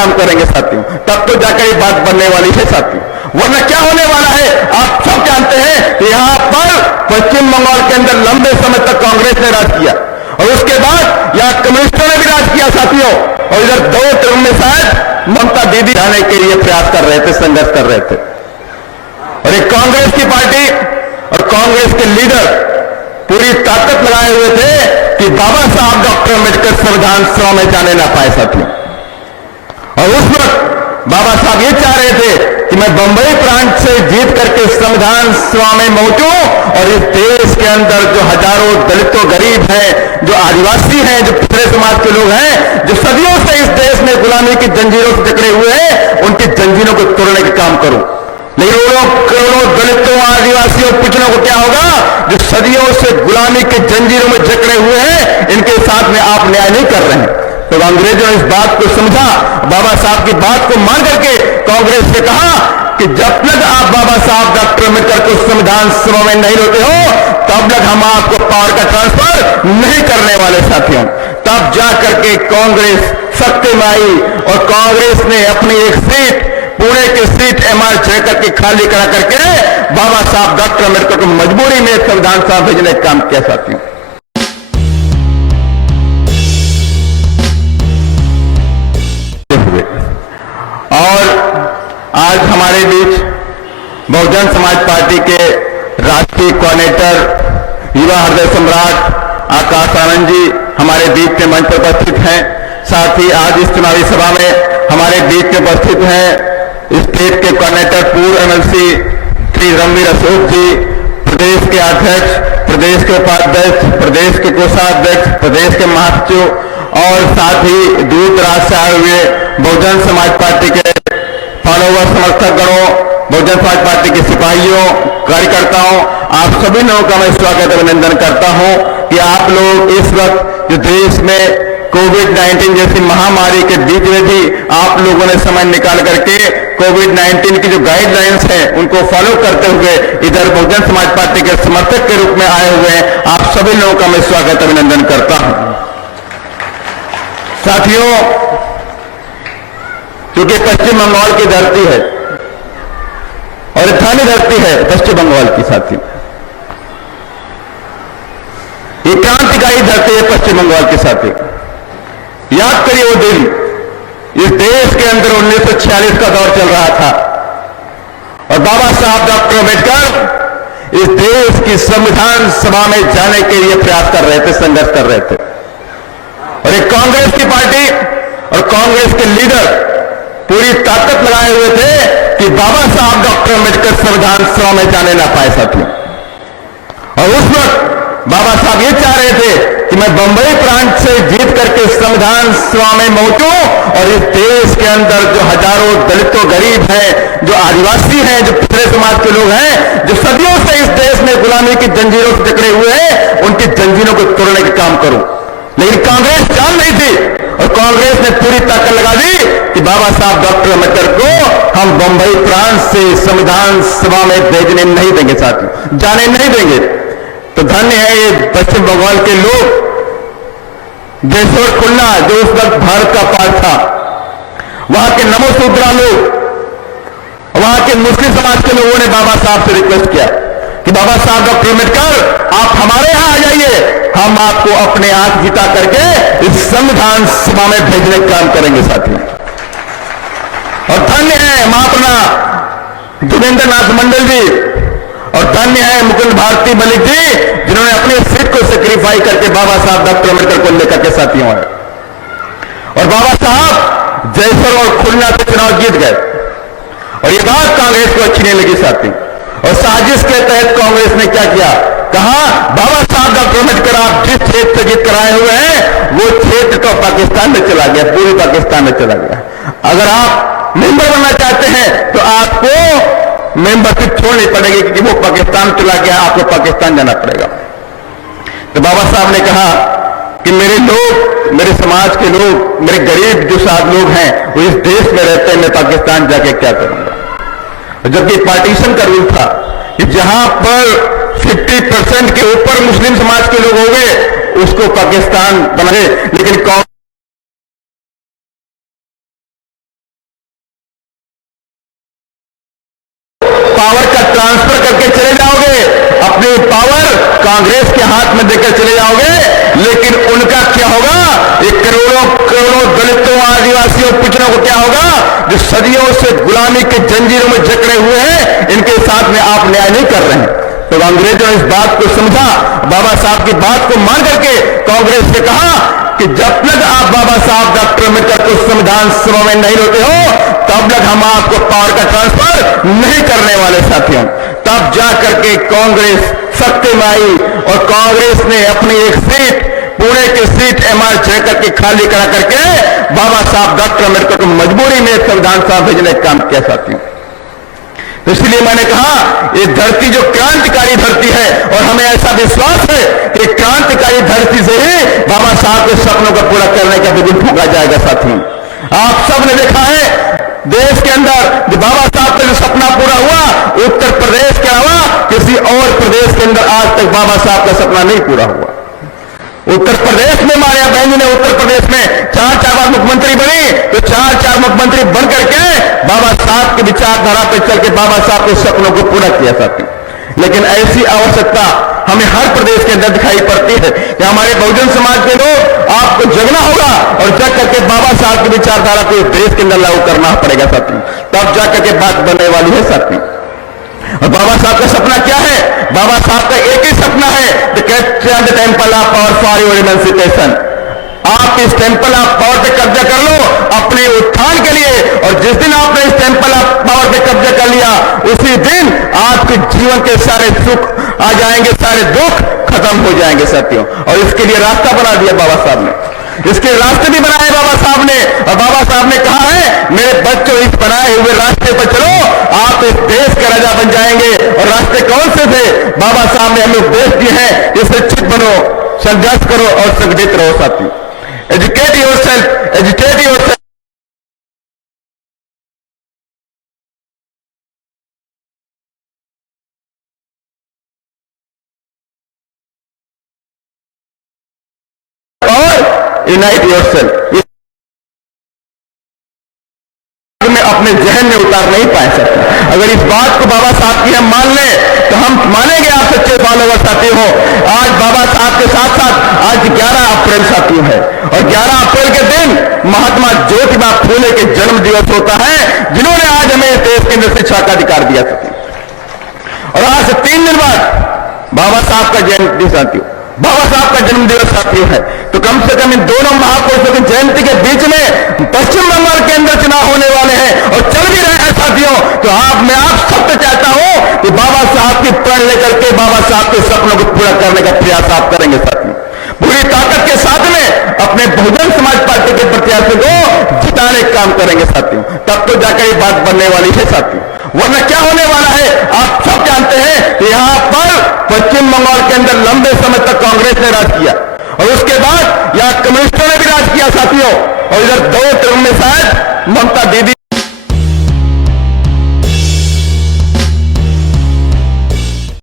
काम करेंगे साथियों, तब तो जाकर ये बात बनने वाली है साथियों। वरना क्या होने वाला है आप सब जानते हैं कि यहां पर पश्चिम बंगाल के अंदर लंबे समय तक कांग्रेस ने राज किया और उसके बाद यहां कम्युनिस्टों ने भी राज किया साथियों, और इधर 2 टर्म में शायद ममता दीदी जाने के लिए प्रयास कर रहे थे, संघर्ष कर रहे थे। और एक कांग्रेस की पार्टी और कांग्रेस के लीडर पूरी ताकत लगाए हुए थे कि बाबा साहब डॉक्टर अम्बेडकर संविधान सभा में जाने ना पाए साथियों। और उस वक्त बाबा साहब ये चाह रहे थे कि मैं बंबई प्रांत से जीत करके संविधान सभा में पहुंचूं और इस देश के अंदर जो हजारों दलितों, गरीब हैं, जो आदिवासी हैं, जो पिछड़े समाज के लोग हैं, जो सदियों से इस देश में गुलामी की जंजीरों से जकड़े हुए हैं, उनकी जंजीरों को तोड़ने का काम करूं। लेकिन वो लोग करोड़ों दलितों, आदिवासियों, पिछड़ों को क्या होगा, जो सदियों से गुलामी के जंजीरों में जकड़े हुए हैं, इनके साथ में आप न्याय नहीं कर रहे हैं। तो अंग्रेजों ने इस बात को समझा, बाबा साहब की बात को मान करके कांग्रेस से कहा कि जब तक आप बाबा साहब डॉक्टर अम्बेडकर को संविधान सभा में नहीं लाते हो, तब तक हम आपको पावर का ट्रांसफर नहीं करने वाले साथियों। तब जाकर के कांग्रेस सत्ते में आई और कांग्रेस ने अपनी एक सीट, पुणे की सीट MR जयकर की खाली करा करके बाबा साहब डॉक्टर अम्बेडकर को मजबूरी में संविधान सभा भेजने का काम किया साथियों। और आज हमारे बीच बहुजन समाज पार्टी के राष्ट्रीय कोऑर्डिनेटर, युवा हृदय सम्राट आकाश आनंद जी हमारे बीच के मंच पर उपस्थित हैं। साथ ही आज इस चुनावी सभा में हमारे बीच में उपस्थित हैं स्टेट के कोऑर्डिनेटर, पूर्व MLC श्री रणवीर अशोक जी, प्रदेश के अध्यक्ष, प्रदेश के उपाध्यक्ष, प्रदेश के कोषाध्यक्ष, प्रदेश के महासचिव और साथ ही दूर दराज से आए हुए बहुजन समाज पार्टी के फॉलोवर, समर्थक गणों, बहुजन समाज पार्टी के सिपाहियों, कार्यकर्ताओं, आप सभी लोगों का मैं स्वागत अभिनंदन करता हूं कि आप लोग इस वक्त जो देश में कोविड-19 जैसी महामारी के बीच में भी आप लोगों ने समय निकाल करके कोविड-19 की जो गाइडलाइंस हैं उनको फॉलो करते हुए इधर बहुजन समाज पार्टी के समर्थक के रूप में आए हुए हैं। आप सभी लोगों का मैं स्वागत अभिनंदन करता हूं। साथियों, क्योंकि पश्चिम बंगाल की धरती है और स्थानीय धरती है पश्चिम बंगाल की साथियों, ये क्रांतिकारी धरती है पश्चिम बंगाल की साथियों। याद करिए वो दिन, इस देश के अंदर 1946 का दौर चल रहा था और बाबा साहब डॉक्टर अम्बेडकर इस देश की संविधान सभा में जाने के लिए प्रयास कर रहे थे, संघर्ष कर रहे थे। और एक कांग्रेस की पार्टी और कांग्रेस के लीडर पूरी ताकत लगाए हुए थे कि बाबा साहब डॉक्टर अम्बेडकर संविधान सभा में जाने ना पाए साथियों। और उस वक्त बाबा साहब ये चाह रहे थे कि मैं बंबई प्रांत से जीत करके संविधान सभा में पहुंचूं और इस देश के अंदर जो हजारों दलितों, गरीब हैं, जो आदिवासी हैं, जो पिछड़े समाज के लोग हैं, जो सदियों से इस देश में गुलामी की जंजीरों से जकड़े हुए हैं, उनकी जंजीरों को तोड़ने का काम करूं। लेकिन कांग्रेस जान नहीं थी और कांग्रेस ने पूरी ताकत लगा दी कि बाबा साहब डॉक्टर अम्बेडकर को हम बंबई प्रांत से संविधान सभा में भेजने नहीं देंगे साथियों, जाने नहीं देंगे। तो धन्य है ये पश्चिम बंगाल के लोग, जयसोर खुलना जो उस वक्त भारत का पार्ट था, वहां के नमोसूत्रा लोग, वहां के मुस्लिम समाज के लोगों ने बाबा साहब से रिक्वेस्ट किया कि बाबा साहब डॉक्टर अम्बेडकर आप हमारे यहां आ जाइए, हम आपको अपने आंख जिता करके इस संविधान सभा में भेजने का काम करेंगे साथियों। और धन्य है महापना जोगेंद्र नाथ मंडल जी और धन्य है मुकुंद भारती मलिक जी, जिन्होंने अपनी सीट को सेक्रीफाई करके बाबा साहब डॉक्टर अम्बेडकर को लेकर के साथियों आए। और बाबा साहब जयसर और खुलना से चुनाव जीत गए और ये बात कांग्रेस को अच्छी नहीं लगी साथी। और साजिश के तहत कांग्रेस ने क्या किया, कहा बाबा साहब डॉक्टर अम्बेडकर आप जिस क्षेत्र से जीत कर आए हुए हैं वो क्षेत्र तो पाकिस्तान में चला गया, पूरे पाकिस्तान में चला गया। अगर आप मेंबर बनना चाहते हैं तो आपको मेंबरशिप छोड़नी पड़ेगी क्योंकि वो पाकिस्तान चला गया, आपको पाकिस्तान जाना पड़ेगा। तो बाबा साहब ने कहा कि मेरे लोग, मेरे समाज के लोग, मेरे गरीब जो साथ लोग हैं वो इस देश में रहते हैं, मैं पाकिस्तान जाके क्या करूंगा। जबकि पार्टीशन का रूल था कि जहां पर 50% के ऊपर मुस्लिम समाज के लोग हो गए उसको पाकिस्तान बना, लेकिन करके चले जाओगे, अपनी पावर कांग्रेस के हाथ में देकर चले जाओगे, लेकिन उनका क्या होगा? ये करोड़ों करोड़ों दलितों, आदिवासियों, पिछड़ों को क्या होगा? जो सदियों से गुलामी के जंजीरों में जकड़े हुए हैं, इनके साथ में आप न्याय नहीं कर रहे हैं। तो अंग्रेजों ने इस बात को समझा, बाबा साहब की बात को मान करके कांग्रेस से कहा कि जब तक आप बाबा साहब डॉक्टर अम्बेडकर को संविधान सभा में नहीं होते हो, तब तक हम आपको पावर का ट्रांसफर नहीं करने वाले साथियों। तब जाकर के कांग्रेस सत्ते में आई और कांग्रेस ने अपनी एक सीट, पुणे की सीट MR जयकर के खाली करा करके बाबा साहब डॉक्टर अम्बेडकर को मजबूरी में संविधान सभा भेजने का काम किया साथियों। तो इसलिए मैंने कहा, ये धरती जो क्रांतिकारी धरती है, और हमें ऐसा विश्वास है कि क्रांतिकारी धरती से ही बाबा साहब के सपनों को पूरा करने का बिगुल फूंका जाएगा साथियों। आप सब ने देखा है देश के अंदर जो बाबा साहब का जो सपना पूरा हुआ, उत्तर प्रदेश के अलावा किसी और प्रदेश के अंदर आज तक बाबा साहब का सपना नहीं पूरा हुआ। उत्तर प्रदेश में मारिया बहन जी ने उत्तर प्रदेश में 4 बार मुख्यमंत्री बनी, तो 4 मुख्यमंत्री बन करके बाबा साहब की विचारधारा पर चल के बाबा साहब के सपनों को पूरा किया साथी। लेकिन ऐसी आवश्यकता हमें हर प्रदेश के अंदर दिखाई पड़ती है कि हमारे बहुजन समाज के लोग, आपको जगना होगा और जग करके बाबा साहब की विचारधारा को देश के अंदर लागू करना पड़ेगा साथी, तब जाकर के बात बनने वाली है साथी। और बाबा साहब का सपना क्या है? बाबा साहब का एक ही सपना है, the capture the temple of power for your emancipation. आप इस टेंपल ऑफ पावर पे कब्जा कर लो अपने उत्थान के लिए, और जिस दिन आपने इस टेंपल ऑफ पावर पे कब्जा कर लिया, उसी दिन आपके जीवन के सारे सुख आ जाएंगे, सारे दुख खत्म हो जाएंगे साथियों। और इसके लिए रास्ता बना दिया बाबा साहब ने, इसके रास्ते भी बनाए बाबा साहब ने। और बाबा साहब ने कहा है, मेरे बच्चों, इस बनाए हुए रास्ते पर चलो, आप इस देश के राजा बन जाएंगे। और रास्ते कौन से थे? बाबा साहब ने हमें उपदेश दिए हैं कि शिक्षित बनो, संघर्ष करो और संगठित रहो साथी। Educate yourself, educate yourself. और यूनाइट योरसेल्फ। में अपने जहन में उतार नहीं पाए सकते। अगर इस बात को बाबा साहब की हम मान लें तो हम मानेंगे आप सच्चे फॉलोवर साथी हो। आज बाबा साहब के साथ साथ आज 11 अप्रैल साथियों है, और 11 अप्रैल के दिन महात्मा ज्योतिबा फूले के जन्म दिवस होता है, जिन्होंने आज हमें इस देश के अंदर शिक्षा का अधिकार दिया था। और आज से 3 दिन बाद बाबा साहब का जयंती साथियों, बाबा साहब का जन्म दिवस साथियों है। तो कम से कम इन दोनों महापुरुषों की जयंती के बीच में पश्चिम बंगाल के अंदर चुनाव होने वाले हैं और चल भी रहे हैं साथियों। तो मैं आप सबसे चाहता हूं कि बाबा साहब की प्रण लेकर के बाबा साहब के सपनों को पूरा करने का प्रयास आप करेंगे साथियों, पूरी ताकत के साथ में अपने बहुजन समाज पार्टी के प्रत्याशी को जिताने का काम करेंगे साथियों। तब तो जाकर ये बात बनने वाली है साथियों, वरना क्या होने वाला है आप सब जानते हैं कि यहां पर पश्चिम बंगाल के अंदर लंबे समय तक कांग्रेस ने राज किया, और उसके बाद यहां कम्युनिस्टों ने भी राज किया साथियों, और इधर 2 टर्म में शायद ममता दीदी